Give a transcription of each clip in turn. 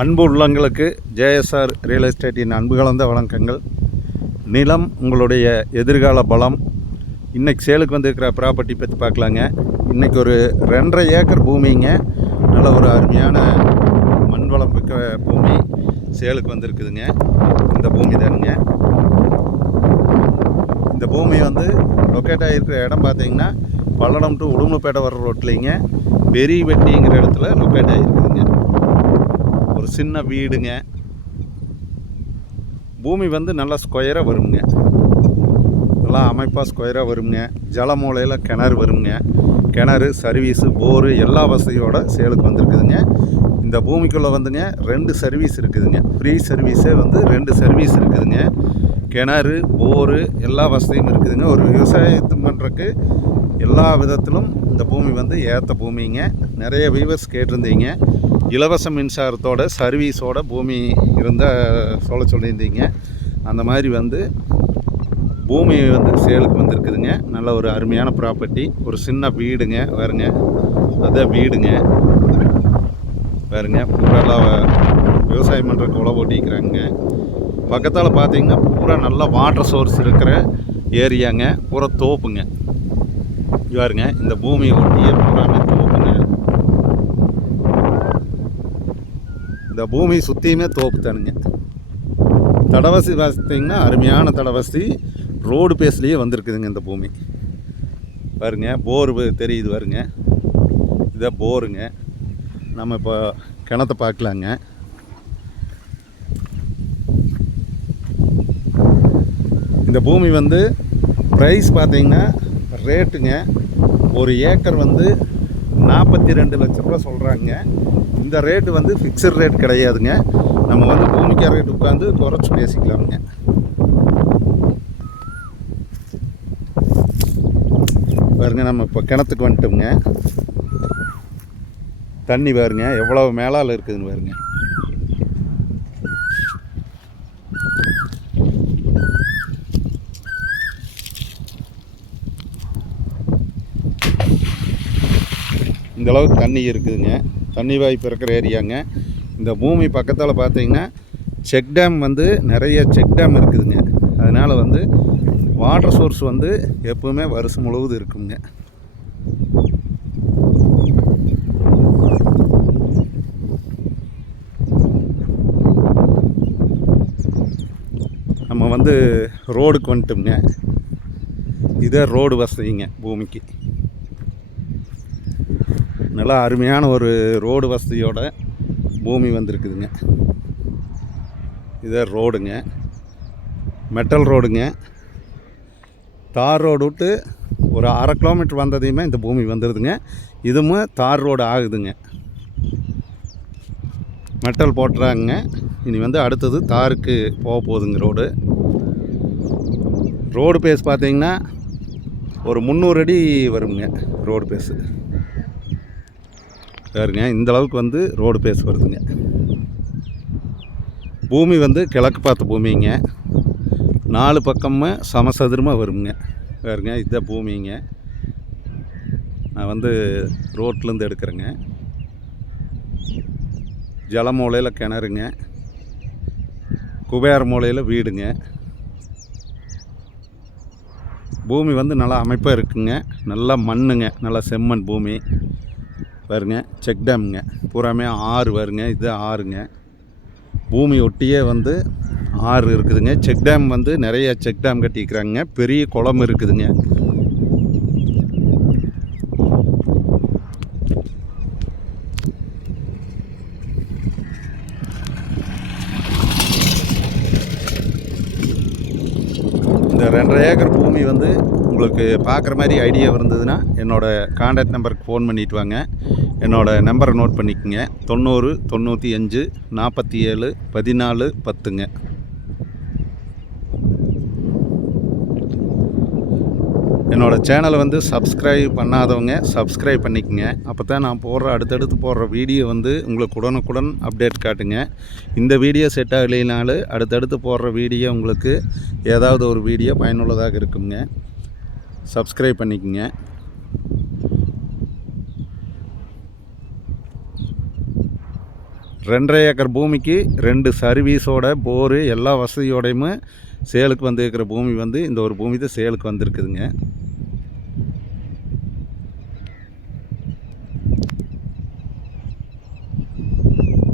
அன்பு உள்ளங்களுக்கு JSR real எஸ்டேட்டின் அன்பு கலந்த வணக்கங்கள். நிலம் உங்களுடைய எதிர்கால பலம். இன்றைக்கி சேலுக்கு வந்திருக்கிற ப்ராப்பர்ட்டி பற்றி பார்க்கலாங்க. இன்றைக்கி ஒரு 2.5 ஏக்கர் பூமிங்க. நல்ல ஒரு அருமையான மண் வளம் மிக்க பூமி சேலுக்கு வந்திருக்குதுங்க. இந்த பூமி தானுங்க. இந்த பூமி லொக்கேட் ஆகிருக்கிற இடம் பார்த்திங்கன்னா பல்லடம் டு உடுமலைப்பேட்டை வர ரோட்லிங்க பெரிய வெட்டிங்கிற இடத்துல லொக்கேட் ஆகிருக்குதுங்க. ஒரு சின்ன வீடுங்க. பூமி நல்லா ஸ்கொயராக வருங்க. நல்லா அமைப்பாக ஸ்கொயராக வருங்க. ஜல மூலையில் கிணறு வருங்க. கிணறு, சர்வீஸு, போரு எல்லா வசதியோட சேலுக்கு வந்திருக்குதுங்க. இந்த பூமிக்குள்ளே 2 சர்வீஸ் இருக்குதுங்க. ஃப்ரீ சர்வீஸே 2 சர்வீஸ் இருக்குதுங்க. கிணறு, போரு எல்லா வசதியும் இருக்குதுங்க. ஒரு விவசாயத்து பண்ணுறக்கு எல்லா விதத்திலும் இந்த பூமி ஏற்ற பூமிங்க. நிறைய வியூவர்ஸ் கேட்டிருந்தீங்க, இலவச மின்சாரத்தோட சர்வீஸோட பூமி இருந்தால் சொல்லியிருந்தீங்க. அந்த மாதிரி பூமி சேலுக்கு வந்திருக்குதுங்க. நல்ல ஒரு அருமையான ப்ராப்பர்ட்டி. ஒரு சின்ன வீடுங்க. வேறுங்க அதான் வீடுங்க. வேறுங்க பூரா விவசாயம் பண்ணுறக்கு உழவு ஓட்டிக்கிறாங்க. பக்கத்தால் பார்த்தீங்கன்னா பூரா நல்ல வாட்டர் சோர்ஸ் இருக்கிற ஏரியாங்க. பூரா தோப்புங்க. பாருங்க, இந்த பூமியை ஒட்டியே பூராமே தோப்புங்க. இந்த பூமி சுற்றியுமே தோப்பு தானுங்க. தடவசி பார்த்தீங்கன்னா அருமையான தடவசி ரோடு பேஸ்லேயே வந்திருக்குதுங்க இந்த பூமி. பாருங்க, போர் தெரியுது பாருங்க. இதை போருங்க. நம்ம இப்போ கிணத்தை பார்க்கலாங்க. இந்த பூமி ப்ரைஸ் பார்த்தீங்கன்னா ரேட்டுங்க, ஒரு ஏக்கர் 42 லட்ச ரூபா சொல்கிறாங்க. இந்த ரேட்டு ஃபிக்ஸட் ரேட் கிடையாதுங்க. நம்ம பூமிக்கார ரேட் உட்காந்து குறைச்சி பேசிக்கலாமுங்க. பாருங்க, நம்ம இப்போ கிணத்துக்கு வந்துட்டோம்ங்க. தண்ணி பாருங்க எவ்வளோ மேலால் இருக்குதுன்னு பாருங்க. இந்த அளவுக்கு தண்ணி இருக்குதுங்க. தண்ணி வாய்ப்பு இருக்கிற ஏரியாங்க. இந்த பூமி பக்கத்தால் பார்த்தீங்கன்னா செக் டேம் நிறைய செக் டேம் இருக்குதுங்க. அதனால் வாட்டர் சோர்ஸ் எப்பவுமே வருஷம் முழுவதும் இருக்குங்க. நம்ம ரோடுக்கு வந்துட்டோம்ங்க. இதே ரோடு வசதிங்க பூமிக்கு. நல்லா அருமையான ஒரு ரோடு வசதியோட பூமி வந்திருக்குதுங்க. இதே ரோடுங்க, மெட்டல் ரோடுங்க. தார் ரோடு விட்டு ஒரு 1/2 கிலோமீட்டர் வந்ததையுமே இந்த பூமி வந்துடுதுங்க. இதுவும் தார் ரோடு ஆகுதுங்க. மெட்டல் போட்டுறாங்க. இனி அடுத்தது தாருக்கு போக போகுதுங்க ரோடு. ரோடு பேஸ் பார்த்தீங்கன்னா ஒரு 300 அடி வருங்க ரோடு பேஸு. பாருங்க, இந்த அளவுக்கு ரோடு பேஸ் வருதுங்க. பூமி கிழக்கு பார்த்த பூமிங்க. 4 பக்கமும் சமசதுரமாக வருங்க. பாருங்க, இதுதான் பூமிங்க. நான் ரோட்லேருந்து எடுக்கிறேங்க. ஜல மூலையில் கிணறுங்க. குபேர மூலையில் வீடுங்க. பூமி நல்லா அமைப்பாக இருக்குங்க. நல்லா மண்ணுங்க. நல்லா செம்மண் பூமி. பாருங்க, செக் டேமுங்க. பூராமே ஆறு வருங்க. இது ஆறுங்க. பூமி ஒட்டியே ஆறு இருக்குதுங்க. செக் டேம் நிறைய செக் டேம் கட்டிக்கிறாங்க. பெரிய குளம் இருக்குதுங்க. இந்த 2.5 ஏக்கர் பூமி உங்களுக்கு பார்க்குற மாதிரி ஐடியா இருந்ததுன்னா என்னோடய கான்டாக்ட் நம்பருக்கு ஃபோன் பண்ணிவிட்டு வாங்க. என்னோடய நம்பரை நோட் பண்ணிக்கோங்க. 90 95 47 14 10ங்க. என்னோடய சேனலை சப்ஸ்கிரைப் பண்ணாதவங்க சப்ஸ்கிரைப் பண்ணிக்கோங்க. அப்போ தான் நான் அடுத்தடுத்து போடுற வீடியோ உங்களுக்கு உடனுக்குடன் அப்டேட் காட்டுங்க. இந்த வீடியோ செட் ஆகலைனாலும் அடுத்தடுத்து போடுற வீடியோ உங்களுக்கு ஏதாவது ஒரு வீடியோ பயனுள்ளதாக இருக்குங்க. சப்ஸ்கிரைப் பண்ணிக்கோங்க. 2.5 ஏக்கர் பூமிக்கு 2 சர்வீஸோட போரு எல்லா வசதியோடையுமே சேலுக்கு வந்துருக்கிற பூமி வந்து இந்த ஒரு பூமி தான் சேலுக்கு வந்திருக்குதுங்க.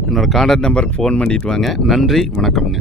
என்னோடய கான்டாக்ட் நம்பருக்கு ஃபோன் பண்ணிட்டு வாங்க. நன்றி, வணக்கம்ங்க.